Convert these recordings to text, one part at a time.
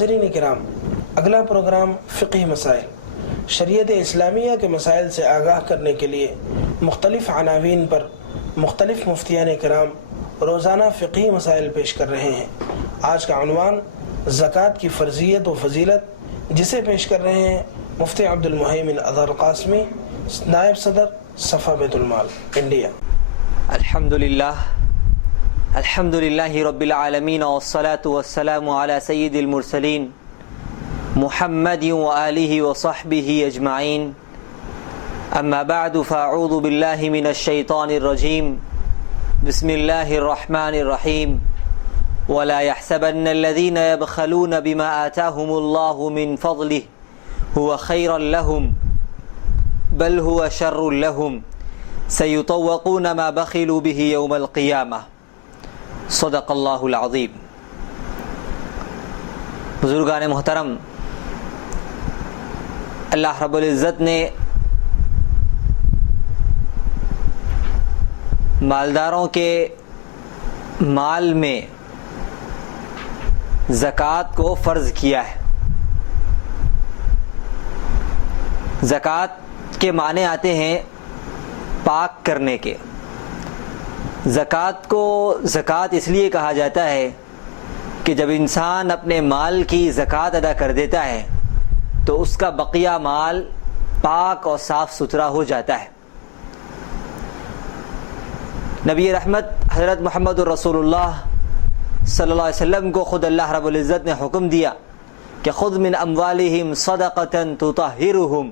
ناظرین کرام، اگلا پروگرام فقہی مسائل شریعت اسلامیہ کے مسائل سے آگاہ کرنے کے لیے مختلف عناوین پر مختلف مفتیان کرام روزانہ فقہی مسائل پیش کر رہے ہیں۔ آج کا عنوان زکوٰۃ کی فرضیت و فضیلت، جسے پیش کر رہے ہیں مفتی عبد المہیمن اظہر قاسمی، نائب صدر صفا بیت المال انڈیا۔ الحمدللہ رب العالمین والصلاة والسلام علی سید المرسلین محمد وآلہ وصحبہ اجمعین، اما بعد فاعوذ باللہ من الشیطان الرجیم، بسم اللہ الرحمن الرحیم، ولا يحسبن الذین يبخلون بما آتاهم اللہ من فضلہ هو خیرا لهم بل هو شر لهم سیطوقون ما بخلوا به یوم القیامہ، صدق اللہ العظیم۔ بزرگان محترم، اللہ رب العزت نے مالداروں کے مال میں زکوٰۃ کو فرض کیا ہے۔ زکوٰۃ کے معنی آتے ہیں پاک کرنے کے۔ زکوٰۃ کو زکوٰۃ اس لیے کہا جاتا ہے کہ جب انسان اپنے مال کی زکوٰۃ ادا کر دیتا ہے تو اس کا بقیہ مال پاک اور صاف ستھرا ہو جاتا ہے۔ نبی رحمت حضرت محمد رسول اللہ صلی اللہ علیہ وسلم کو خود اللہ رب العزت نے حکم دیا کہ خذ من اموالہم صدقۃ تطہرہم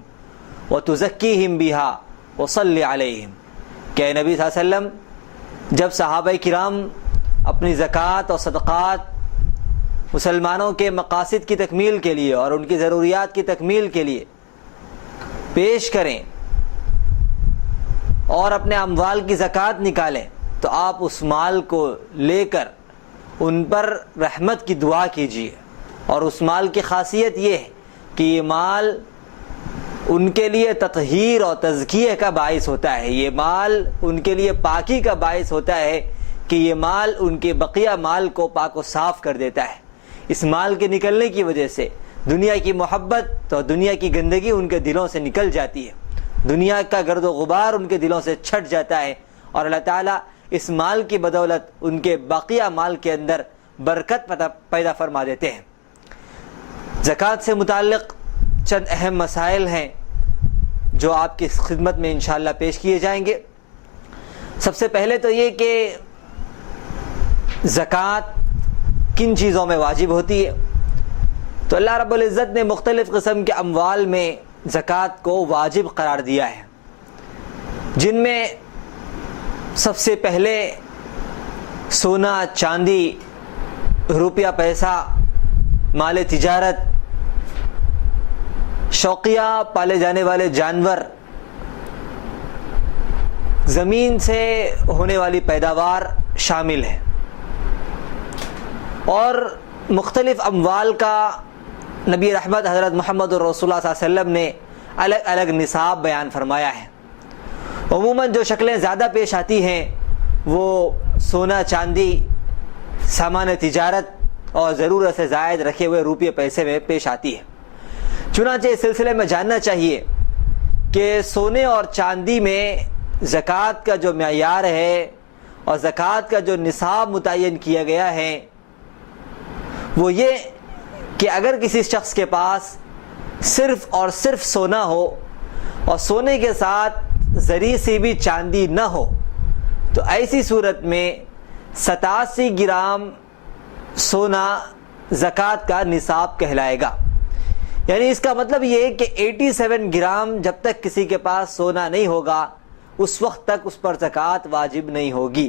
وتزکیہم بہا وصلی علیہم، کہ نبی صلی اللہ علیہ وسلم جب صحابہ کرام اپنی زکوٰۃ اور صدقات مسلمانوں کے مقاصد کی تکمیل کے لیے اور ان کی ضروریات کی تکمیل کے لیے پیش کریں اور اپنے اموال کی زکوٰۃ نکالیں، تو آپ اس مال کو لے کر ان پر رحمت کی دعا کیجیے۔ اور اس مال کی خاصیت یہ ہے کہ یہ مال ان کے لیے تطہیر اور تزکیہ کا باعث ہوتا ہے، یہ مال ان کے لیے پاکی کا باعث ہوتا ہے کہ یہ مال ان کے بقیہ مال کو پاک و صاف کر دیتا ہے۔ اس مال کے نکلنے کی وجہ سے دنیا کی محبت اور دنیا کی گندگی ان کے دلوں سے نکل جاتی ہے، دنیا کا گرد و غبار ان کے دلوں سے چھٹ جاتا ہے، اور اللہ تعالیٰ اس مال کی بدولت ان کے بقیہ مال کے اندر برکت پیدا فرما دیتے ہیں۔ زکوٰۃ سے متعلق چند اہم مسائل ہیں جو آپ کی خدمت میں انشاءاللہ پیش کیے جائیں گے۔ سب سے پہلے تو یہ کہ زکوٰۃ کن چیزوں میں واجب ہوتی ہے، تو اللہ رب العزت نے مختلف قسم کے اموال میں زکوٰۃ کو واجب قرار دیا ہے، جن میں سب سے پہلے سونا، چاندی، روپیہ پیسہ، مال تجارت، شوقیہ پالے جانے والے جانور، زمین سے ہونے والی پیداوار شامل ہے، اور مختلف اموال کا نبی رحمت حضرت محمد رسول اللہ صلی اللہ علیہ وسلم نے الگ الگ نصاب بیان فرمایا ہے۔ عموماً جو شکلیں زیادہ پیش آتی ہیں وہ سونا، چاندی، سامان تجارت اور ضرورت سے زائد رکھے ہوئے روپیے پیسے میں پیش آتی ہے۔ چنانچہ اس سلسلے میں جاننا چاہیے کہ سونے اور چاندی میں زکوٰۃ کا جو معیار ہے اور زکوٰۃ کا جو نصاب متعین کیا گیا ہے وہ یہ کہ اگر کسی شخص کے پاس صرف اور صرف سونا ہو اور سونے کے ساتھ ذری سی بھی چاندی نہ ہو، تو ایسی صورت میں 87 گرام سونا زکوٰۃ کا نصاب کہلائے گا۔ یعنی اس کا مطلب یہ ہے کہ 87 گرام جب تک کسی کے پاس سونا نہیں ہوگا اس وقت تک اس پر زکوٰۃ واجب نہیں ہوگی۔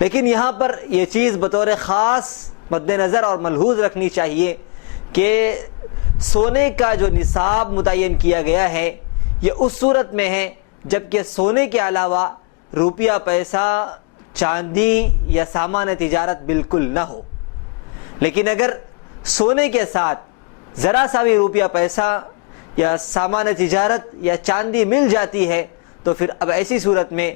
لیکن یہاں پر یہ چیز بطور خاص مد نظر اور ملحوظ رکھنی چاہیے کہ سونے کا جو نصاب متعین کیا گیا ہے یہ اس صورت میں ہے جبکہ سونے کے علاوہ روپیہ پیسہ، چاندی یا سامان تجارت بالکل نہ ہو۔ لیکن اگر سونے کے ساتھ ذرا سا بھی روپیہ پیسہ یا سامان تجارت یا چاندی مل جاتی ہے تو پھر اب ایسی صورت میں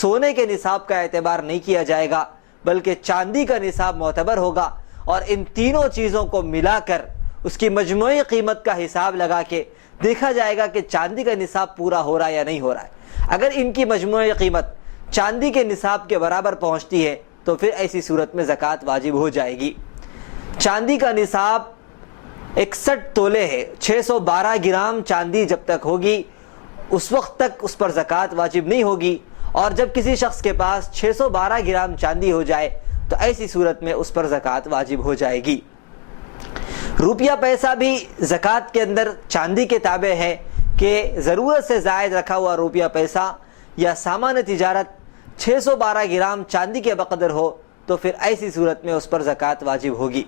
سونے کے نصاب کا اعتبار نہیں کیا جائے گا بلکہ چاندی کا نصاب معتبر ہوگا، اور ان تینوں چیزوں کو ملا کر اس کی مجموعی قیمت کا حساب لگا کے دیکھا جائے گا کہ چاندی کا نصاب پورا ہو رہا ہے یا نہیں ہو رہا ہے۔ اگر ان کی مجموعی قیمت چاندی کے نصاب کے برابر پہنچتی ہے تو پھر ایسی صورت میں زکوٰۃ واجب ہو جائے گی۔ چاندی کا نصاب 61 تولے ہے، 612 گرام چاندی جب تک ہوگی اس وقت تک اس پر زکوٰۃ واجب نہیں ہوگی، اور جب کسی شخص کے پاس 612 گرام چاندی ہو جائے تو ایسی صورت میں اس پر زکوٰۃ واجب ہو جائے گی۔ روپیہ پیسہ بھی زکوٰۃ کے اندر چاندی کے تابع ہے کہ ضرورت سے زائد رکھا ہوا روپیہ پیسہ یا سامان تجارت 612 گرام چاندی کے بقدر ہو تو پھر ایسی صورت میں اس پر زکوٰۃ واجب ہوگی۔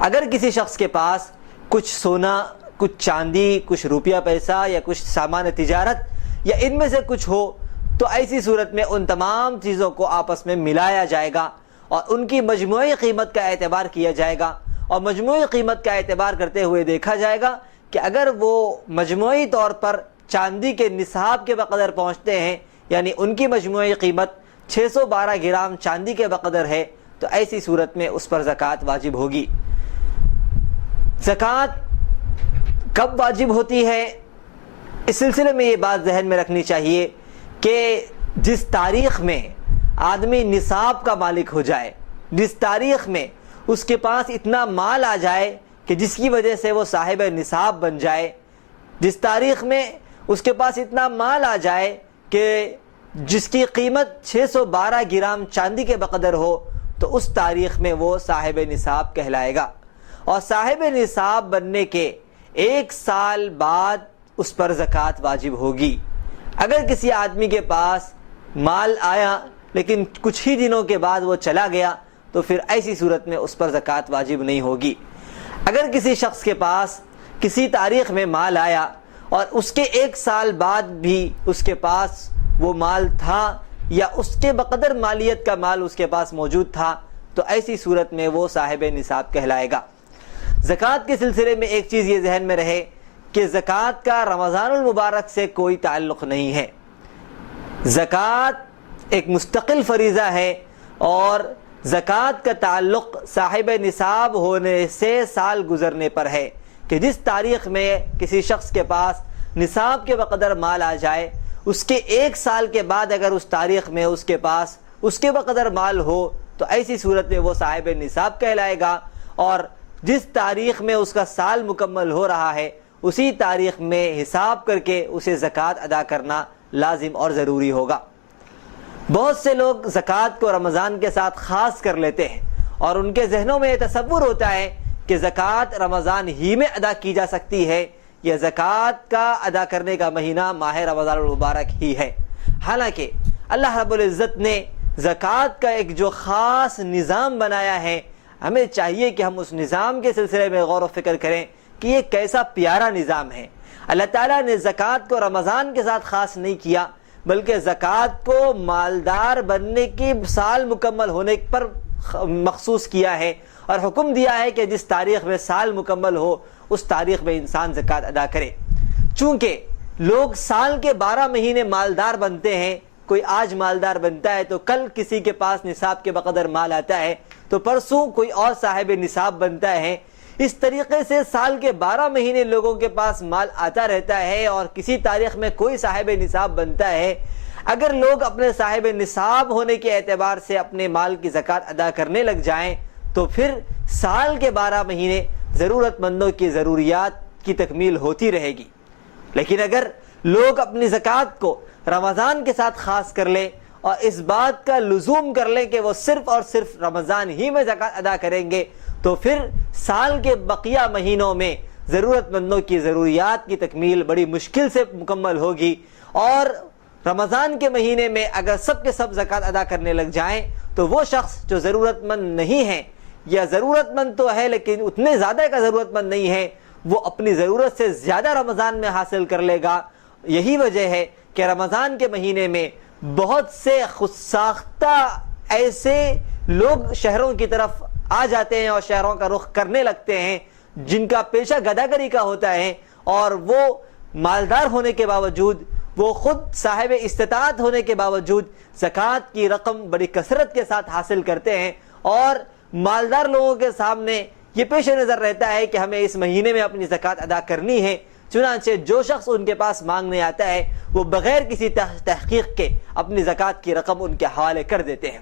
اگر کسی شخص کے پاس کچھ سونا، کچھ چاندی، کچھ روپیہ پیسہ یا کچھ سامان تجارت یا ان میں سے کچھ ہو تو ایسی صورت میں ان تمام چیزوں کو آپس میں ملایا جائے گا اور ان کی مجموعی قیمت کا اعتبار کیا جائے گا، اور مجموعی قیمت کا اعتبار کرتے ہوئے دیکھا جائے گا کہ اگر وہ مجموعی طور پر چاندی کے نصاب کے بقدر پہنچتے ہیں، یعنی ان کی مجموعی قیمت 612 گرام چاندی کے بقدر ہے، تو ایسی صورت میں اس پر زکوٰۃ واجب ہوگی۔ زکوٰۃ کب واجب ہوتی ہے؟ اس سلسلے میں یہ بات ذہن میں رکھنی چاہیے کہ جس تاریخ میں آدمی نصاب کا مالک ہو جائے، جس تاریخ میں اس کے پاس اتنا مال آ جائے کہ جس کی وجہ سے وہ صاحب نصاب بن جائے، جس تاریخ میں اس کے پاس اتنا مال آ جائے کہ جس کی قیمت 612 گرام چاندی کے بقدر ہو، تو اس تاریخ میں وہ صاحب نصاب کہلائے گا، اور صاحب نصاب بننے کے 1 سال بعد اس پر زکوٰۃ واجب ہوگی۔ اگر کسی آدمی کے پاس مال آیا لیکن کچھ ہی دنوں کے بعد وہ چلا گیا تو پھر ایسی صورت میں اس پر زکوٰۃ واجب نہیں ہوگی۔ اگر کسی شخص کے پاس کسی تاریخ میں مال آیا اور اس کے 1 سال بعد بھی اس کے پاس وہ مال تھا یا اس کے بقدر مالیت کا مال اس کے پاس موجود تھا تو ایسی صورت میں وہ صاحب نصاب کہلائے گا۔ زکوٰۃ کے سلسلے میں ایک چیز یہ ذہن میں رہے کہ زکوٰۃ کا رمضان المبارک سے کوئی تعلق نہیں ہے۔ زکوٰۃ ایک مستقل فریضہ ہے اور زکوٰۃ کا تعلق صاحب نصاب ہونے سے سال گزرنے پر ہے کہ جس تاریخ میں کسی شخص کے پاس نصاب کے بقدر مال آ جائے، اس کے 1 سال کے بعد اگر اس تاریخ میں اس کے پاس اس کے بقدر مال ہو تو ایسی صورت میں وہ صاحب نصاب کہلائے گا، اور جس تاریخ میں اس کا سال مکمل ہو رہا ہے اسی تاریخ میں حساب کر کے اسے زکوٰۃ ادا کرنا لازم اور ضروری ہوگا۔ بہت سے لوگ زکوٰۃ کو رمضان کے ساتھ خاص کر لیتے ہیں اور ان کے ذہنوں میں یہ تصور ہوتا ہے کہ زکوٰۃ رمضان ہی میں ادا کی جا سکتی ہے یا زکوٰۃ کا ادا کرنے کا مہینہ ماہ رمضان المبارک ہی ہے۔ حالانکہ اللہ رب العزت نے زکوٰۃ کا ایک جو خاص نظام بنایا ہے، ہمیں چاہیے کہ ہم اس نظام کے سلسلے میں غور و فکر کریں کہ یہ کیسا پیارا نظام ہے۔ اللہ تعالیٰ نے زکوٰۃ کو رمضان کے ساتھ خاص نہیں کیا بلکہ زکوٰۃ کو مالدار بننے کی سال مکمل ہونے پر مخصوص کیا ہے، اور حکم دیا ہے کہ جس تاریخ میں سال مکمل ہو اس تاریخ میں انسان زکوٰۃ ادا کرے۔ چونکہ لوگ سال کے 12 مہینے مالدار بنتے ہیں، کوئی آج مالدار بنتا ہے تو کل کسی کے پاس نصاب کے بقدر مال آتا ہے تو پرسوں کوئی اور صاحب نصاب بنتا ہے۔ اس طریقے سے سال کے 12 مہینے لوگوں کے پاس مال آتا رہتا ہے اور کسی تاریخ میں کوئی صاحب نصاب بنتا ہے۔ اگر لوگ اپنے صاحب نصاب ہونے کے اعتبار سے اپنے مال کی زکوٰۃ ادا کرنے لگ جائیں تو پھر سال کے 12 مہینے ضرورت مندوں کی ضروریات کی تکمیل ہوتی رہے گی۔ لیکن اگر لوگ اپنی زکوٰۃ کو رمضان کے ساتھ خاص کر لیں اور اس بات کا لزوم کر لیں کہ وہ صرف اور صرف رمضان ہی میں زکوٰۃ ادا کریں گے تو پھر سال کے بقیہ مہینوں میں ضرورت مندوں کی ضروریات کی تکمیل بڑی مشکل سے مکمل ہوگی، اور رمضان کے مہینے میں اگر سب کے سب زکوٰۃ ادا کرنے لگ جائیں تو وہ شخص جو ضرورت مند نہیں ہے یا ضرورت مند تو ہے لیکن اتنے زیادہ کا ضرورت مند نہیں ہے، وہ اپنی ضرورت سے زیادہ رمضان میں حاصل کر لے گا۔ یہی وجہ ہے کہ رمضان کے مہینے میں بہت سے خود ساختہ ایسے لوگ شہروں کی طرف آ جاتے ہیں اور شہروں کا رخ کرنے لگتے ہیں جن کا پیشہ گداگری کا ہوتا ہے، اور وہ مالدار ہونے کے باوجود، وہ خود صاحب استطاعت ہونے کے باوجود زکوٰۃ کی رقم بڑی کثرت کے ساتھ حاصل کرتے ہیں اور مالدار لوگوں کے سامنے یہ پیش نظر رہتا ہے کہ ہمیں اس مہینے میں اپنی زکوٰۃ ادا کرنی ہے، چنانچہ جو شخص ان کے پاس مانگنے آتا ہے وہ بغیر کسی تحقیق کے اپنی زکوٰۃ کی رقم ان کے حوالے کر دیتے ہیں۔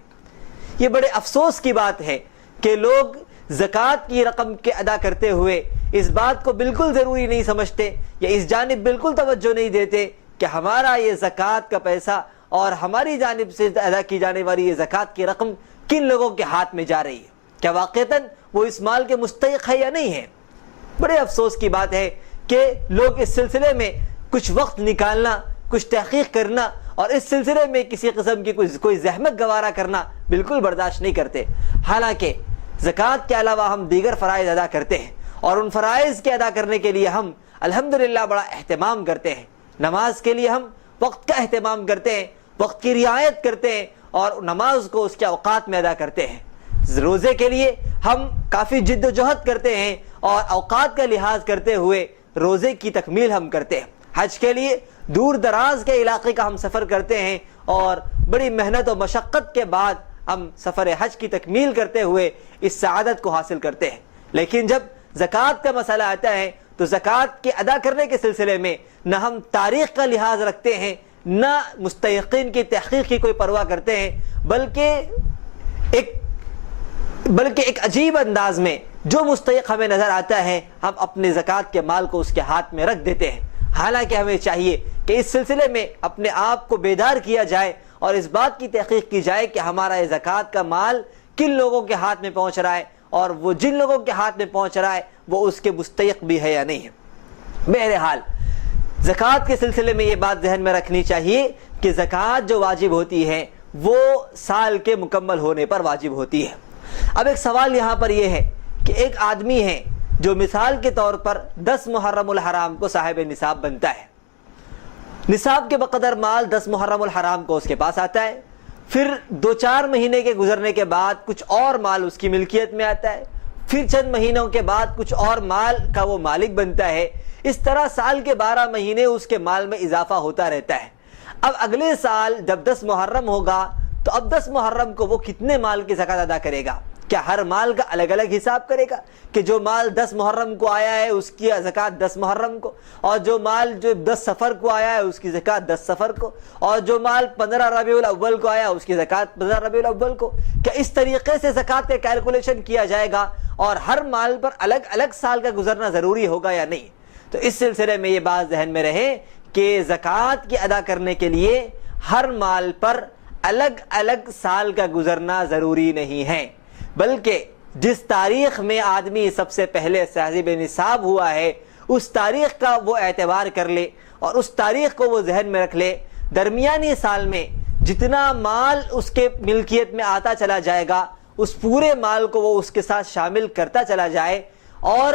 یہ بڑے افسوس کی بات ہے کہ لوگ زکوٰۃ کی رقم کے ادا کرتے ہوئے اس بات کو بالکل ضروری نہیں سمجھتے یا اس جانب بالکل توجہ نہیں دیتے کہ ہمارا یہ زکوٰۃ کا پیسہ اور ہماری جانب سے ادا کی جانے والی یہ زکوٰۃ کی رقم کن لوگوں کے ہاتھ میں جا رہی ہے، کیا واقعتاً وہ اس مال کے مستحق ہے یا نہیں ہے۔ بڑے افسوس کی بات ہے کہ لوگ اس سلسلے میں کچھ وقت نکالنا، کچھ تحقیق کرنا اور اس سلسلے میں کسی قسم کی کوئی زحمت گوارا کرنا بالکل برداشت نہیں کرتے، حالانکہ زکوٰۃ کے علاوہ ہم دیگر فرائض ادا کرتے ہیں اور ان فرائض کے ادا کرنے کے لیے ہم الحمدللہ بڑا اہتمام کرتے ہیں۔ نماز کے لیے ہم وقت کا اہتمام کرتے ہیں، وقت کی رعایت کرتے ہیں اور نماز کو اس کے اوقات میں ادا کرتے ہیں۔ روزے کے لیے ہم کافی جد و جہد کرتے ہیں اور اوقات کا لحاظ کرتے ہوئے روزے کی تکمیل ہم کرتے ہیں۔ حج کے لیے دور دراز کے علاقے کا ہم سفر کرتے ہیں اور بڑی محنت و مشقت کے بعد ہم سفر حج کی تکمیل کرتے ہوئے اس سعادت کو حاصل کرتے ہیں۔ لیکن جب زکوٰۃ کا مسئلہ آتا ہے تو زکوٰۃ کے ادا کرنے کے سلسلے میں نہ ہم تاریخ کا لحاظ رکھتے ہیں، نہ مستحقین کی تحقیق کی کوئی پرواہ کرتے ہیں، بلکہ ایک عجیب انداز میں جو مستحق ہمیں نظر آتا ہے ہم اپنے زکوٰۃ کے مال کو اس کے ہاتھ میں رکھ دیتے ہیں۔ حالانکہ ہمیں چاہیے کہ اس سلسلے میں اپنے آپ کو بیدار کیا جائے اور اس بات کی تحقیق کی جائے کہ ہمارا یہ زکوٰۃ کا مال کن لوگوں کے ہاتھ میں پہنچ رہا ہے اور وہ جن لوگوں کے ہاتھ میں پہنچ رہا ہے وہ اس کے مستحق بھی ہے یا نہیں ہے۔ بہرحال زکوٰۃ کے سلسلے میں یہ بات ذہن میں رکھنی چاہیے کہ زکوٰۃ جو واجب ہوتی ہے وہ سال کے مکمل ہونے پر واجب ہوتی ہے۔ اب ایک سوال یہاں پر یہ ہے کہ ایک آدمی ہے جو مثال کے طور پر 10 محرم الحرام کو صاحب نصاب بنتا ہے، نصاب کے بقدر مال 10 محرم الحرام کو اس کے پاس آتا ہے، پھر 2-4 مہینے کے گزرنے کے بعد کچھ اور مال اس کی ملکیت میں آتا ہے، پھر چند مہینوں کے بعد کچھ اور مال کا وہ مالک بنتا ہے۔ اس طرح سال کے 12 مہینے اس کے مال میں اضافہ ہوتا رہتا ہے۔ اب اگلے سال جب 10 محرم ہوگا تو اب 10 محرم کو وہ کتنے مال کی زکوٰۃ ادا کرے گا؟ کیا ہر مال کا الگ الگ حساب کرے گا کہ جو مال 10 محرم کو آیا ہے اس کی زکوٰۃ 10 محرم کو، اور جو مال جو 10 سفر کو آیا ہے اس کی زکوٰۃ 10 سفر کو، اور جو مال 15 ربیع الاول کو آیا اس کی زکوٰۃ 15 ربیع الاول کو؟ کیا اس طریقے سے زکوٰۃ کا کیلکولیشن کیا جائے گا اور ہر مال پر الگ الگ سال کا گزرنا ضروری ہوگا یا نہیں؟ تو اس سلسلے میں یہ بات ذہن میں رہے کہ زکوٰۃ کی ادا کرنے کے لیے ہر مال پر الگ الگ سال کا گزرنا ضروری نہیں ہے، بلکہ جس تاریخ میں آدمی سب سے پہلے صاحب نصاب ہوا ہے اس تاریخ کا وہ اعتبار کر لے اور اس تاریخ کو وہ ذہن میں رکھ لے۔ درمیانی سال میں جتنا مال اس کے ملکیت میں آتا چلا جائے گا اس پورے مال کو وہ اس کے ساتھ شامل کرتا چلا جائے، اور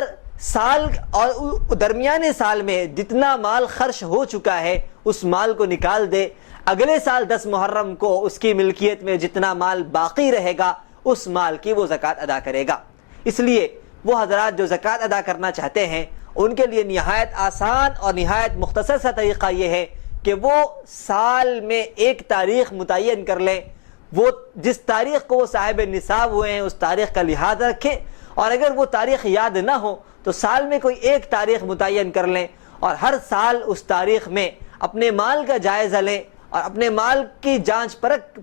درمیانے سال میں جتنا مال خرچ ہو چکا ہے اس مال کو نکال دے۔ اگلے سال 10 محرم کو اس کی ملکیت میں جتنا مال باقی رہے گا اس مال کی وہ زکوٰۃ ادا کرے گا۔ اس لیے وہ حضرات جو زکوٰۃ ادا کرنا چاہتے ہیں ان کے لیے نہایت آسان اور نہایت مختصر سا طریقہ یہ ہے کہ وہ سال میں ایک تاریخ متعین کر لیں، وہ جس تاریخ کو وہ صاحب نصاب ہوئے ہیں اس تاریخ کا لحاظ رکھیں، اور اگر وہ تاریخ یاد نہ ہو تو سال میں کوئی ایک تاریخ متعین کر لیں اور ہر سال اس تاریخ میں اپنے مال کا جائزہ لیں اور اپنے مال کی جانچ پرکھ،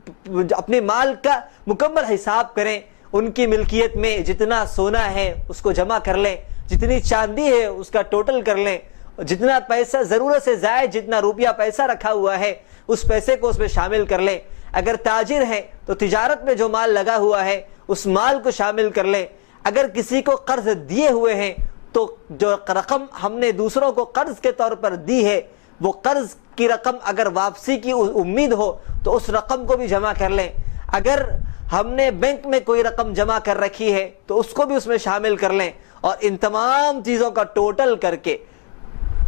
اپنے مال کا مکمل حساب کریں۔ ان کی ملکیت میں جتنا سونا ہے اس کو جمع کر لیں، جتنی چاندی ہے اس کا ٹوٹل کر لیں، جتنا پیسہ ضرورت سے زائد جتنا روپیہ پیسہ رکھا ہوا ہے اس پیسے کو اس میں شامل کر لیں۔ اگر تاجر ہے تو تجارت میں جو مال لگا ہوا ہے اس مال کو شامل کر لیں۔ اگر کسی کو قرض دیے ہوئے ہیں تو جو رقم ہم نے دوسروں کو قرض کے طور پر دی ہے وہ قرض کی رقم اگر واپسی کی امید ہو تو اس رقم کو بھی جمع کر لیں۔ اگر ہم نے بینک میں کوئی رقم جمع کر رکھی ہے تو اس کو بھی اس میں شامل کر لیں، اور ان تمام چیزوں کا ٹوٹل کر کے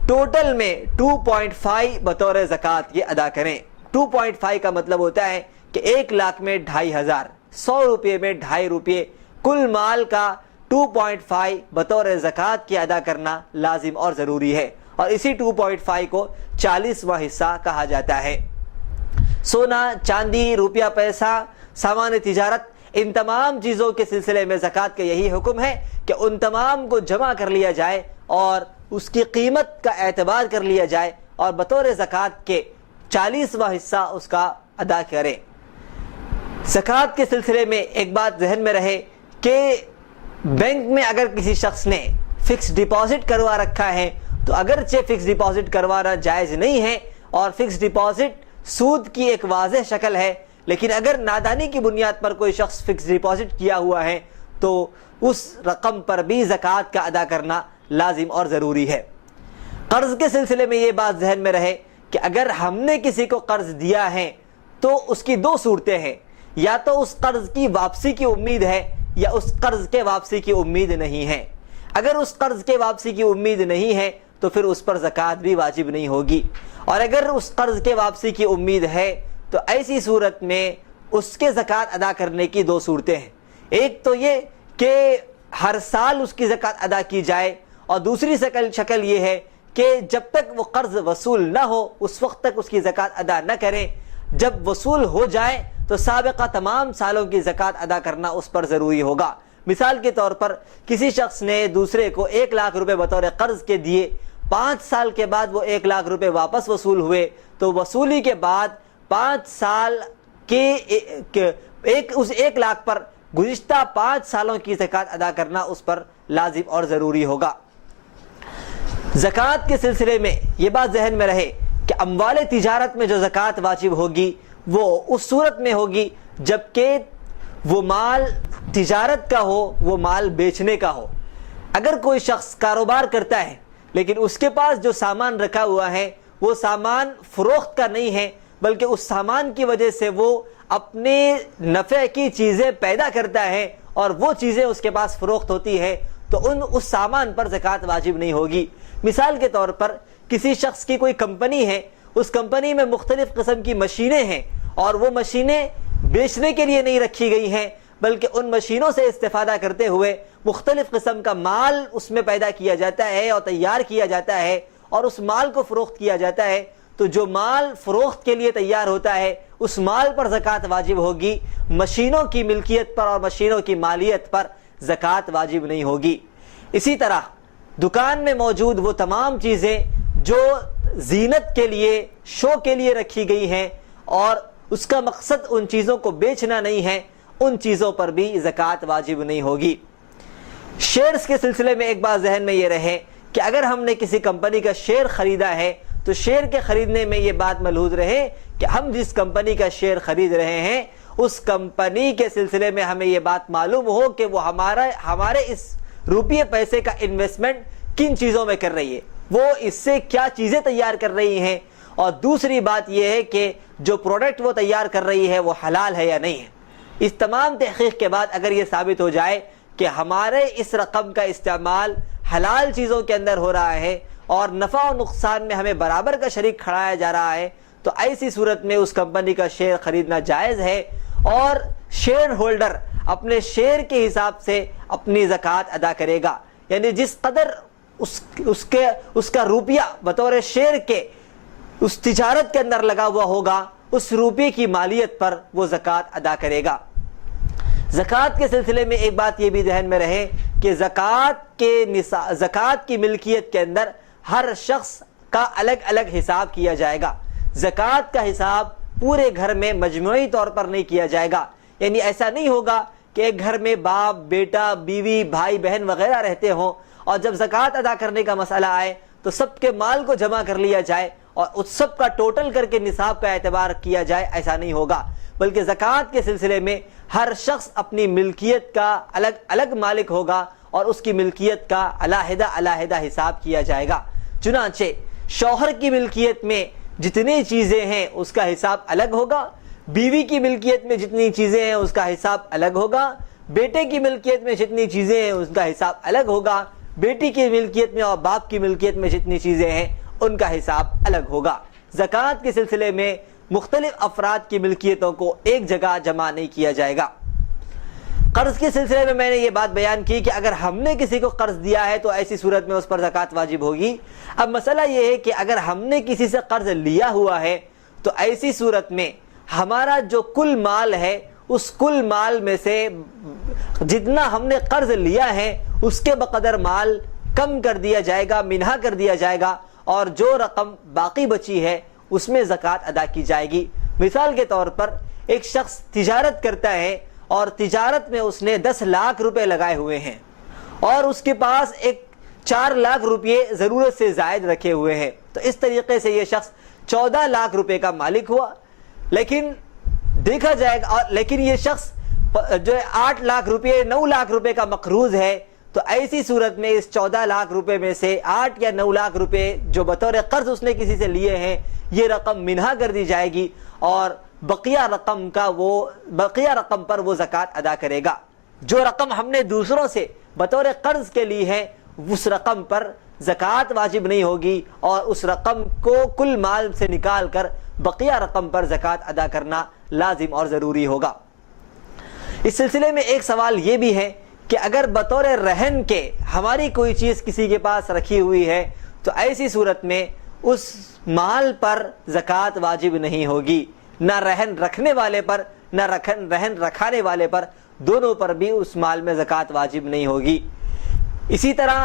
ٹوٹل میں 2.5 بطور زکوٰۃ یہ ادا کریں۔ 2.5 کا مطلب ہوتا ہے کہ 1 لاکھ میں 2,500، 100 روپے میں 2.5 روپے، کل مال کا 2.5 بطور زکوٰۃ کی ادا کرنا لازم اور ضروری ہے، اور اسی 2.5 کو 40واں حصہ کہا جاتا ہے۔ سونا، چاندی، روپیہ پیسہ، سامان تجارت ان تمام چیزوں کے سلسلے میں زکوٰۃ کا یہی حکم ہے کہ ان تمام کو جمع کر لیا جائے اور اس کی قیمت کا اعتبار کر لیا جائے اور بطور زکوٰۃ کے 40واں حصہ اس کا ادا کرے۔ زکوٰۃ کے سلسلے میں ایک بات ذہن میں رہے کہ بینک میں اگر کسی شخص نے فکس ڈپازٹ کروا رکھا ہے تو اگرچہ فکس ڈپازٹ کروانا جائز نہیں ہے اور فکس ڈپازٹ سود کی ایک واضح شکل ہے، لیکن اگر نادانی کی بنیاد پر کوئی شخص فکس ڈپازٹ کیا ہوا ہے تو اس رقم پر بھی زکوٰۃ کا ادا کرنا لازم اور ضروری ہے۔ قرض کے سلسلے میں یہ بات ذہن میں رہے کہ اگر ہم نے کسی کو قرض دیا ہے تو اس کی دو صورتیں ہیں، یا تو اس قرض کی واپسی کی امید ہے یا اس قرض کے واپسی کی امید نہیں ہے۔ اگر اس قرض کے واپسی کی امید نہیں ہے تو پھر اس پر زکوٰۃ بھی واجب نہیں ہوگی، اور اگر اس قرض کے واپسی کی امید ہے تو ایسی صورت میں اس کے زکوٰۃ ادا کرنے کی دو صورتیں ہیں۔ ایک تو یہ کہ ہر سال اس کی زکوٰۃ ادا کی جائے، اور دوسری شکل یہ ہے کہ جب تک وہ قرض وصول نہ ہو اس وقت تک اس کی زکوٰۃ ادا نہ کریں، جب وصول ہو جائے تو سابقہ تمام سالوں کی زکوٰۃ ادا کرنا اس پر ضروری ہوگا۔ مثال کے طور پر کسی شخص نے دوسرے کو 1 لاکھ روپے بطور قرض کے دیے، 5 سال کے بعد وہ 1 لاکھ روپے واپس وصول ہوئے، تو وصولی کے بعد 5 سال کے اس 1 لاکھ پر گزشتہ 5 سالوں کی زکوٰۃ ادا کرنا اس پر لازم اور ضروری ہوگا۔ زکوٰۃ کے سلسلے میں یہ بات ذہن میں رہے کہ اموال تجارت میں جو زکوٰۃ واجب ہوگی وہ اس صورت میں ہوگی جبکہ وہ مال تجارت کا ہو، وہ مال بیچنے کا ہو۔ اگر کوئی شخص کاروبار کرتا ہے لیکن اس کے پاس جو سامان رکھا ہوا ہے وہ سامان فروخت کا نہیں ہے، بلکہ اس سامان کی وجہ سے وہ اپنے نفع کی چیزیں پیدا کرتا ہے اور وہ چیزیں اس کے پاس فروخت ہوتی ہے، تو اس سامان پر زکوٰۃ واجب نہیں ہوگی۔ مثال کے طور پر کسی شخص کی کوئی کمپنی ہے، اس کمپنی میں مختلف قسم کی مشینیں ہیں اور وہ مشینیں بیچنے کے لیے نہیں رکھی گئی ہیں بلکہ ان مشینوں سے استفادہ کرتے ہوئے مختلف قسم کا مال اس میں پیدا کیا جاتا ہے اور تیار کیا جاتا ہے اور اس مال کو فروخت کیا جاتا ہے، تو جو مال فروخت کے لیے تیار ہوتا ہے اس مال پر زکوٰۃ واجب ہوگی، مشینوں کی ملکیت پر اور مشینوں کی مالیت پر زکوٰۃ واجب نہیں ہوگی۔ اسی طرح دکان میں موجود وہ تمام چیزیں جو زینت کے لیے، شو کے لیے رکھی گئی ہیں اور اس کا مقصد ان چیزوں کو بیچنا نہیں ہے، ان چیزوں پر بھی زکوٰۃ واجب نہیں ہوگی۔ شیئرز کے سلسلے میں ایک بات ذہن میں یہ رہے کہ اگر ہم نے کسی کمپنی کا شیئر خریدا ہے تو شیئر کے خریدنے میں یہ بات ملحوظ رہے کہ ہم جس کمپنی کا شیئر خرید رہے ہیں اس کمپنی کے سلسلے میں ہمیں یہ بات معلوم ہو کہ وہ ہمارے اس روپیے پیسے کا انویسٹمنٹ کن چیزوں میں کر رہی ہے، وہ اس سے کیا چیزیں تیار کر رہی ہیں، اور دوسری بات یہ ہے کہ جو پروڈکٹ وہ تیار کر رہی ہے وہ حلال ہے یا نہیں ہے۔ اس تمام تحقیق کے بعد اگر یہ ثابت ہو جائے کہ ہمارے اس رقم کا استعمال حلال چیزوں کے اندر ہو رہا ہے اور نفع و نقصان میں ہمیں برابر کا شریک کھڑایا جا رہا ہے، تو ایسی صورت میں اس کمپنی کا شیئر خریدنا جائز ہے اور شیئر ہولڈر اپنے شیئر کے حساب سے اپنی زکوٰۃ ادا کرے گا، یعنی جس قدر اس کا روپیہ بطور شیئر کے اس تجارت کے اندر لگا ہوا ہوگا اس روپے کی مالیت پر وہ زکوٰۃ ادا کرے گا۔ زکوٰۃ کے سلسلے میں ایک بات یہ بھی ذہن میں رہے کہ زکوٰۃ کی ملکیت کے اندر ہر شخص کا الگ الگ حساب کیا جائے گا۔ زکوٰۃ کا حساب پورے گھر میں مجموعی طور پر نہیں کیا جائے گا، یعنی ایسا نہیں ہوگا کہ ایک گھر میں باپ، بیٹا، بیوی، بھائی، بہن وغیرہ رہتے ہوں اور جب زکوٰۃ ادا کرنے کا مسئلہ آئے تو سب کے مال کو جمع کر لیا جائے اور اس سب کا ٹوٹل کر کے نصاب کا اعتبار کیا جائے، ایسا نہیں ہوگا، بلکہ زکوٰۃ کے سلسلے میں ہر شخص اپنی ملکیت کا الگ الگ مالک ہوگا اور اس کی ملکیت کا علیحدہ علیحدہ حساب کیا جائے گا۔ چنانچہ شوہر کی ملکیت میں جتنی چیزیں ہیں اس کا حساب الگ ہوگا، بیوی کی ملکیت میں جتنی چیزیں ہیں اس کا حساب الگ ہوگا، بیٹے کی ملکیت میں جتنی چیزیں ہیں اس کا حساب الگ ہوگا، بیٹی کی ملکیت میں اور باپ کی ملکیت میں جتنی چیزیں ہیں ان کا حساب الگ ہوگا۔ زکوٰۃ کے سلسلے میں مختلف افراد کی ملکیتوں کو ایک جگہ جمع نہیں کیا جائے گا۔ قرض کے سلسلے میں نے یہ بات بیان کی کہ اگر ہم نے کسی کو قرض دیا ہے تو ایسی صورت میں اس پر زکوٰۃ واجب ہوگی۔ اب مسئلہ یہ ہے کہ اگر ہم نے کسی سے قرض لیا ہوا ہے تو ایسی صورت میں ہمارا جو کل مال ہے اس کل مال میں سے جتنا ہم نے قرض لیا ہے اس کے بقدر مال کم کر دیا جائے گا، منہا کر دیا جائے گا، اور جو رقم باقی بچی ہے اس میں زکوٰۃ ادا کی جائے گی۔ مثال کے طور پر ایک شخص تجارت کرتا ہے اور تجارت میں اس نے 10 لاکھ روپے لگائے ہوئے ہیں اور اس کے پاس ایک 4 لاکھ روپے ضرورت سے زائد رکھے ہوئے ہیں، تو اس طریقے سے یہ شخص 14 لاکھ روپے کا مالک ہوا۔ لیکن دیکھا جائے گا، لیکن یہ شخص جو 8 لاکھ روپے 9 لاکھ روپے کا مقروض ہے، تو ایسی صورت میں اس 14 لاکھ روپے میں سے 8 یا 9 لاکھ روپے جو بطور قرض اس نے کسی سے لیے ہیں یہ رقم منہا کر دی جائے گی اور بقیہ رقم پر وہ زکوٰۃ ادا کرے گا۔ جو رقم ہم نے دوسروں سے بطور قرض کے لی ہے اس رقم پر زکوٰۃ واجب نہیں ہوگی اور اس رقم کو کل مال سے نکال کر بقیہ رقم پر زکوٰۃ ادا کرنا لازم اور ضروری ہوگا۔ اس سلسلے میں ایک سوال یہ بھی ہے کہ اگر بطور رہن کے ہماری کوئی چیز کسی کے پاس رکھی ہوئی ہے تو ایسی صورت میں اس مال پر زکوٰۃ واجب نہیں ہوگی، نہ رہن رکھنے والے پر نہ رہن رکھانے والے پر، دونوں پر بھی اس مال میں زکوٰۃ واجب نہیں ہوگی۔ اسی طرح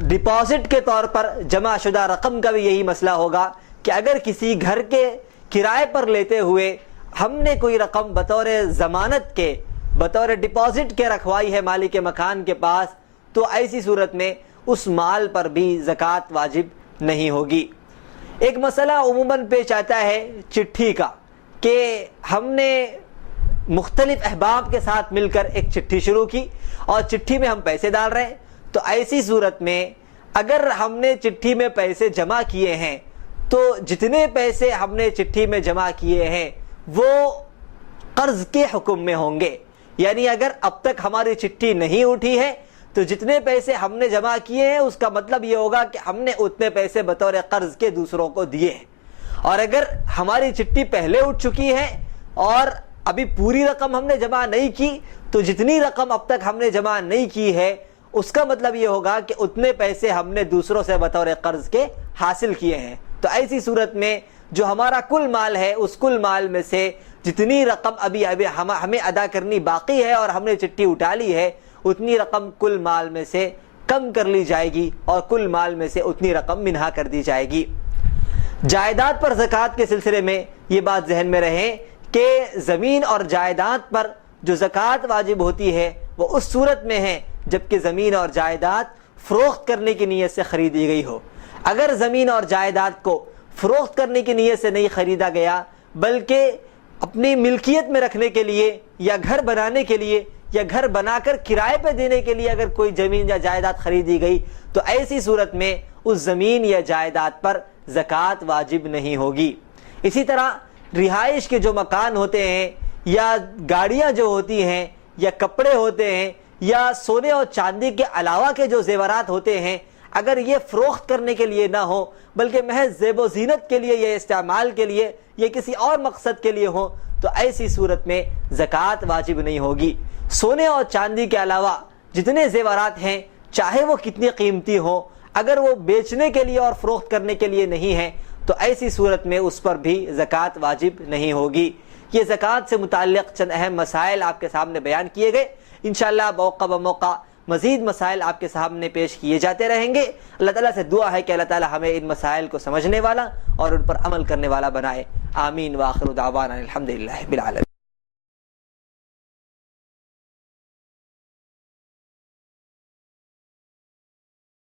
ڈپازٹ کے طور پر جمع شدہ رقم کا بھی یہی مسئلہ ہوگا کہ اگر کسی گھر کے کرائے پر لیتے ہوئے ہم نے کوئی رقم بطور ضمانت کے بطور ڈپازٹ کے رکھوائی ہے مالک مکان کے پاس، تو ایسی صورت میں اس مال پر بھی زکوٰۃ واجب نہیں ہوگی۔ ایک مسئلہ عموماً پیش آتا ہے چٹھی کا کہ ہم نے مختلف احباب کے ساتھ مل کر ایک چٹھی شروع کی اور چٹھی میں ہم پیسے ڈال رہے ہیں، تو ایسی صورت میں اگر ہم نے چٹھی میں پیسے جمع کیے ہیں تو جتنے پیسے ہم نے چٹھی میں جمع کیے ہیں وہ قرض کے حکم میں ہوں گے، یعنی اگر اب تک ہماری چٹھی نہیں اٹھی ہے تو جتنے پیسے ہم نے جمع کیے ہیں اس کا مطلب یہ ہوگا کہ ہم نے اتنے پیسے بطور قرض کے دوسروں کو دیے ہیں، اور اگر ہماری چٹھی پہلے اٹھ چکی ہے اور ابھی پوری رقم ہم نے جمع نہیں کی تو جتنی رقم اب تک ہم نے جمع نہیں کی ہے اس کا مطلب یہ ہوگا کہ اتنے پیسے ہم نے دوسروں سے بطور قرض کے حاصل کیے ہیں۔ تو ایسی صورت میں جو ہمارا کل مال ہے اس کل مال میں سے جتنی رقم ابھی ہمیں ادا کرنی باقی ہے اور ہم نے چٹھی اٹھا لی ہے اتنی رقم کل مال میں سے کم کر لی جائے گی اور کل مال میں سے اتنی رقم منہا کر دی جائے گی۔ جائیداد پر زکوٰۃ کے سلسلے میں یہ بات ذہن میں رہے کہ زمین اور جائیداد پر جو زکوٰۃ واجب ہوتی ہے وہ اس صورت میں ہے جبکہ زمین اور جائیداد فروخت کرنے کی نیت سے خریدی گئی ہو۔ اگر زمین اور جائیداد کو فروخت کرنے کی نیت سے نہیں خریدا گیا بلکہ اپنی ملکیت میں رکھنے کے لیے یا گھر بنانے کے لیے یا گھر بنا کر کرائے پہ دینے کے لیے اگر کوئی زمین یا جائیداد خریدی گئی تو ایسی صورت میں اس زمین یا جائیداد پر زکوٰۃ واجب نہیں ہوگی۔ اسی طرح رہائش کے جو مکان ہوتے ہیں یا گاڑیاں جو ہوتی ہیں یا کپڑے ہوتے ہیں یا سونے اور چاندی کے علاوہ کے جو زیورات ہوتے ہیں اگر یہ فروخت کرنے کے لیے نہ ہو بلکہ محض زیب و زینت کے لیے یا استعمال کے لیے یا کسی اور مقصد کے لیے ہو تو ایسی صورت میں زکوٰۃ واجب نہیں ہوگی۔ سونے اور چاندی کے علاوہ جتنے زیورات ہیں چاہے وہ کتنی قیمتی ہوں اگر وہ بیچنے کے لیے اور فروخت کرنے کے لیے نہیں ہیں تو ایسی صورت میں اس پر بھی زکوٰۃ واجب نہیں ہوگی۔ یہ زکوٰۃ سے متعلق چند اہم مسائل آپ کے سامنے بیان کیے گئے، انشاءاللہ موقع بموقع مزید مسائل آپ کے سامنے پیش کیے جاتے رہیں گے۔ اللہ تعالیٰ سے دعا ہے کہ اللہ تعالیٰ ہمیں ان مسائل کو سمجھنے والا اور ان پر عمل کرنے والا بنائے۔ آمین وآخر دعوانا الحمدللہ رب العالمین۔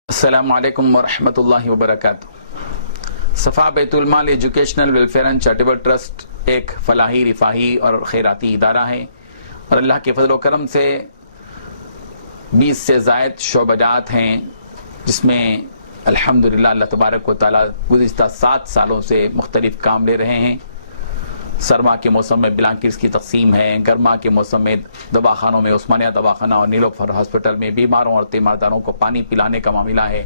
السلام علیکم ورحمۃ اللہ وبرکاتہ۔ صفا بیت المال educational welfare and charitable trust ایک فلاحی رفاہی اور خیراتی ادارہ ہے اور اللہ کے فضل و کرم سے 20 سے زائد شعبجات ہیں جس میں الحمدللہ اللہ تبارک و تعالیٰ گزشتہ 7 سالوں سے مختلف کام لے رہے ہیں۔ سرما کے موسم میں بلانکٹس کی تقسیم ہے، گرما کے موسم میں دواخانوں میں عثمانیہ دواخانہ اور نیلوفر ہاسپٹل میں بیماروں اور تیمارداروں کو پانی پلانے کا معاملہ ہے۔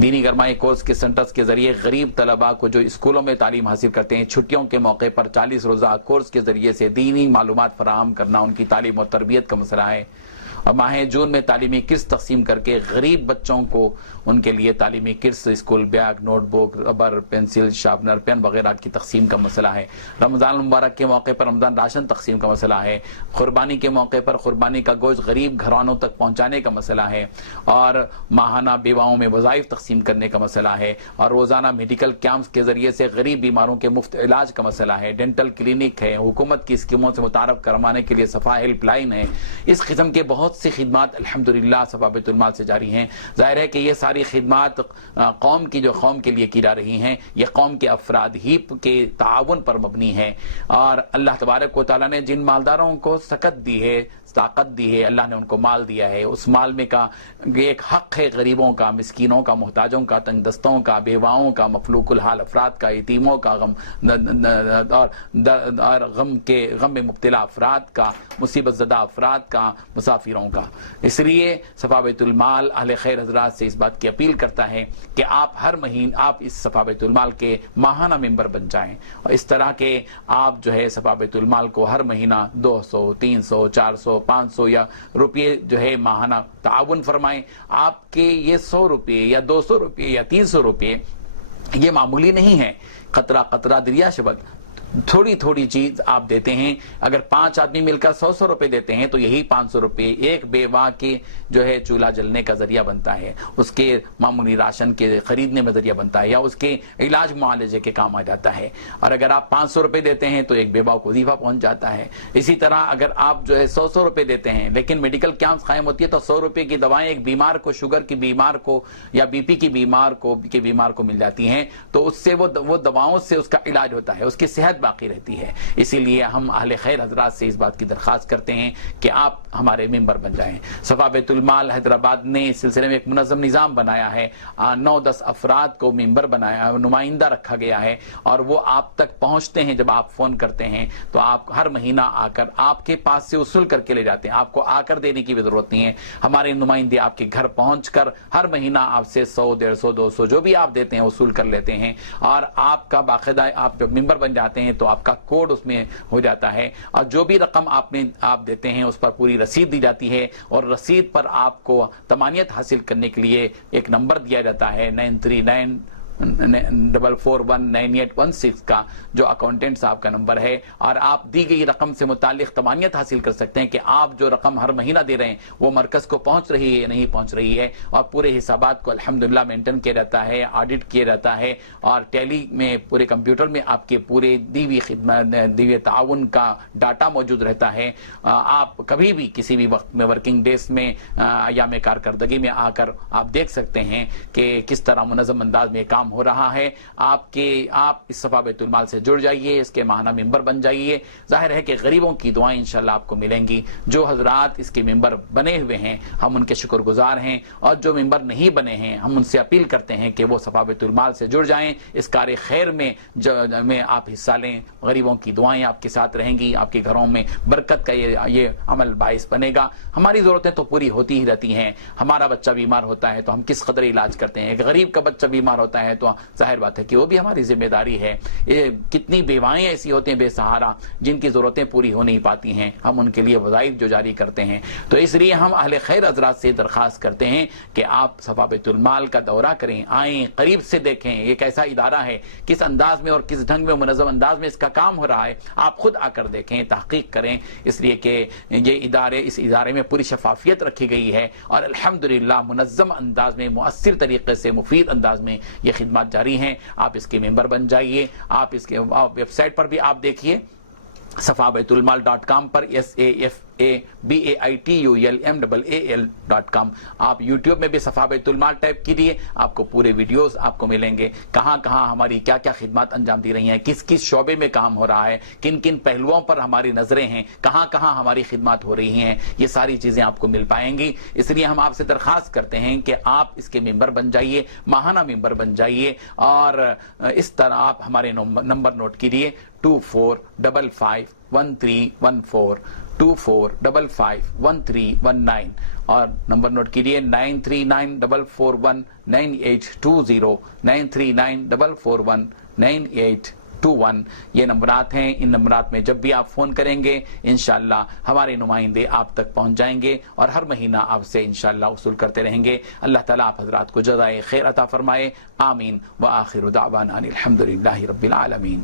دینی گرمائی کورس کے سنٹرز کے ذریعے غریب طلباء کو جو اسکولوں میں تعلیم حاصل کرتے ہیں چھٹیوں کے موقع پر 40 روزہ کورس کے ذریعے سے دینی معلومات فراہم کرنا ان کی تعلیم اور تربیت کا مسئلہ ہے۔ اور ماہ جون میں تعلیمی کٹس تقسیم کر کے غریب بچوں کو ان کے لیے تعلیمی kits, school bag, note book, rubber, pencil, sharpener, pain وغیرہ کی تقسیم کا مسئلہ ہے۔ رمضان المبارک کے موقع پر رمضان راشن تقسیم کا مسئلہ ہے۔ قربانی کے موقع پر قربانی کا گوشت غریب گھرانوں تک پہنچانے کا مسئلہ ہے، اور ماہانہ بیواؤں میں وظائف تقسیم کرنے کا مسئلہ ہے، اور روزانہ میڈیکل کیمپس کے ذریعے سے غریب بیماروں کے مفت علاج کا مسئلہ ہے، ڈینٹل کلینک ہے، حکومت کی اسکیموں سے متعارف کروانے کے لیے صفا ہیلپ لائن ہے۔ اس قسم کے بہت سی خدمات الحمدللہ صفا بیت المال سے جاری ہیں۔ ظاہر ہے کہ یہ ساری خدمات قوم کے لیے کی جا رہی ہیں، یہ قوم کے افراد ہی کے تعاون پر مبنی ہے، اور اللہ تبارک و تعالیٰ نے جن مالداروں کو سکت دی ہے، طاقت دی ہے، اللہ نے ان کو مال دیا ہے، اس مال میں کا ایک حق ہے غریبوں کا، مسکینوں کا، محتاجوں کا، تنگ دستوں کا، بیواؤں کا، مفلوک الحال افراد کا، یتیموں کا، اور غم میں مبتلا افراد کا، مصیبت زدہ افراد کا، مسافروں کا۔ اس لیے صفا بیت المال اہل خیر حضرات سے اس بات کی اپیل کرتا ہے کہ آپ ہر مہینے آپ اس صفا بیت المال کے ماہانہ ممبر بن جائیں، اور اس طرح کے آپ جو ہے صفا بیت المال کو ہر مہینہ 200، 300، 400، 500 یا روپے جو ہے ماہانہ تعاون فرمائیں۔ آپ کے یہ 100 روپے یا 200 روپے یا 300 روپے یہ معمولی نہیں ہے، قطرہ قطرہ دریا شبد، تھوڑی تھوڑی چیز آپ دیتے ہیں۔ اگر 5 آدمی مل کر 100 روپے دیتے ہیں تو یہی 500 روپے ایک بیوہ کے جو ہے چولہا جلنے کا ذریعہ بنتا ہے، اس کے معمولی راشن کے خریدنے میں ذریعہ بنتا ہے، یا اس کے علاج معالجے کے کام آ جاتا ہے۔ اور اگر آپ 500 روپے دیتے ہیں تو ایک بیوہ کو وظیفہ پہنچ جاتا ہے۔ اسی طرح اگر آپ جو ہے 100 روپے دیتے ہیں لیکن میڈیکل کیمپس قائم ہوتی ہے تو 100 روپے کی دوائیں ایک بیمار کو، شوگر کی بیمار کو یا بی پی کی بیمار کو مل جاتی ہیں، تو اس سے وہ دواؤں سے اس کا علاج ہوتا ہے، اس کی صحت باقی رہتی ہے۔ اسی لیے ہم اہل خیر حضرات سے اس بات کی درخواست کرتے ہیں کہ آپ ہمارے ممبر بن جائیں۔ صفا بیت المال حیدرآباد نے اس سلسلے میں ایک منظم نظام بنایا ہے، 9-10 افراد کو ممبر بنایا، نمائندہ رکھا گیا ہے، اور وہ آپ تک پہنچتے ہیں۔ جب آپ فون کرتے ہیں تو آپ ہر مہینہ آ کر آپ کے پاس سے وصول کر کے لے جاتے ہیں، آپ کو آ کر دینے کی بھی ضرورت نہیں ہے، ہمارے نمائندے آپ کے گھر پہنچ کر ہر مہینہ آپ سے 100، 150، 200 جو بھی آپ دیتے ہیں وصول کر لیتے ہیں، اور آپ کا باقاعدہ آپ جب ممبر بن جاتے ہیں تو آپ کا کوڈ اس میں ہو جاتا ہے، اور جو بھی رقم آپ دیتے ہیں اس پر پوری رسید دی جاتی ہے، اور رسید پر آپ کو تمانیت حاصل کرنے کے لیے ایک نمبر دیا جاتا ہے 9394419816 کا، جو اکاؤنٹنٹ صاحب کا نمبر ہے، اور آپ دی گئی رقم سے متعلق تمانیت حاصل کر سکتے ہیں کہ آپ جو رقم ہر مہینہ دے رہے ہیں وہ مرکز کو پہنچ رہی ہے یا نہیں پہنچ رہی ہے، اور پورے حسابات کو الحمدللہ مینٹین کیا جاتا ہے، آڈٹ کیا جاتا ہے، اور ٹیلی میں پورے کمپیوٹر میں آپ کے پورے دی ہوئی خدمت، دی ہوئے تعاون کا ڈاٹا موجود رہتا ہے۔ آپ کبھی بھی کسی بھی وقت میں ورکنگ ڈیز میں ایام کارکردگی میں آ کر آپ دیکھ سکتے ہیں کہ کس طرح منظم انداز میں کام ہو رہا ہے۔ آپ اس صفا بیت المال سے جڑ جائیے، اس کے ماہانہ ممبر بن جائیے۔ ظاہر ہے کہ غریبوں کی دعائیں انشاءاللہ آپ کو ملیں گی۔ جو حضرات اس کے ممبر بنے ہوئے ہیں ہم ان کے شکر گزار ہیں، اور جو ممبر نہیں بنے ہیں ہم ان سے اپیل کرتے ہیں کہ وہ صفا بیت المال سے جڑ جائیں، اس کار خیر میں آپ حصہ لیں۔ غریبوں کی دعائیں آپ کے ساتھ رہیں گی، آپ کے گھروں میں برکت کا یہ عمل باعث بنے گا۔ ہماری ضرورتیں تو پوری ہوتی ہی رہتی ہیں، ہمارا بچہ بیمار ہوتا ہے تو ہم کس قدر علاج کرتے ہیں، ایک غریب کا بچہ بیمار ہوتا ہے تو ظاہر بات ہے کہ وہ بھی ہماری ذمہ داری ہے۔ کتنی بیوائیں ایسی ہوتی ہیں بے سہارا جن کی ضرورتیں پوری ہو نہیں پاتی ہیں، ہم ان کے لیے وظائف جو جاری کرتے ہیں۔ تو اس لیے ہم اہل خیر حضرات سے درخواست کرتے ہیں کہ آپ صفا بیت المال کا دورہ کریں، آئیں، قریب سے دیکھیں یہ کیسا ادارہ ہے، کس انداز میں اور کس ڈھنگ میں منظم انداز میں اس کا کام ہو رہا ہے، آپ خود آ کر دیکھیں، تحقیق کریں، اس لیے کہ اس ادارے میں پوری شفافیت رکھی گئی ہے، اور الحمدللہ منظم انداز میں، مؤثر طریقے سے، مفید انداز میں یہ خدمات جاری ہیں۔ آپ اس کے ممبر بن جائیے۔ آپ اس کے ویب سائٹ پر بھی آپ دیکھیے، safabaitulmal.com پر safabaitulmal.com۔ آپ یوٹیوب میں بھی صفا بیت المال ٹائپ کیجئے، آپ کو پورے ویڈیوز آپ کو ملیں گے، کہاں کہاں ہماری کیا کیا خدمات انجام دی رہی ہیں، کس کس شعبے میں کام ہو رہا ہے، کن کن پہلوؤں پر ہماری نظریں ہیں، کہاں کہاں ہماری خدمات ہو رہی ہیں، یہ ساری چیزیں آپ کو مل پائیں گی۔ اس لیے ہم آپ سے درخواست کرتے ہیں کہ آپ اس کے ممبر بن جائیے، ماہانہ ممبر بن جائیے، اور اس طرح آپ ہمارے نمبر نوٹ کیجئے 24551314 24551319، اور نمبر نوٹ کیجئے 9394419820 9394419820۔ 21 یہ نمبرات ہیں. ان نمبرات میں جب بھی آپ فون کریں گے انشاءاللہ ہمارے نمائندے آپ تک پہنچ جائیں گے اور ہر مہینہ آپ سے انشاءاللہ وصول کرتے رہیں گے. اللہ تعالیٰ آپ حضرات کو جزائے خیر عطا فرمائے. آمین. وآخر دعوانا الحمدللہ رب العالمین.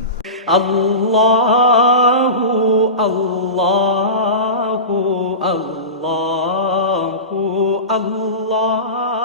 اللہ اللہ اللہ اللہ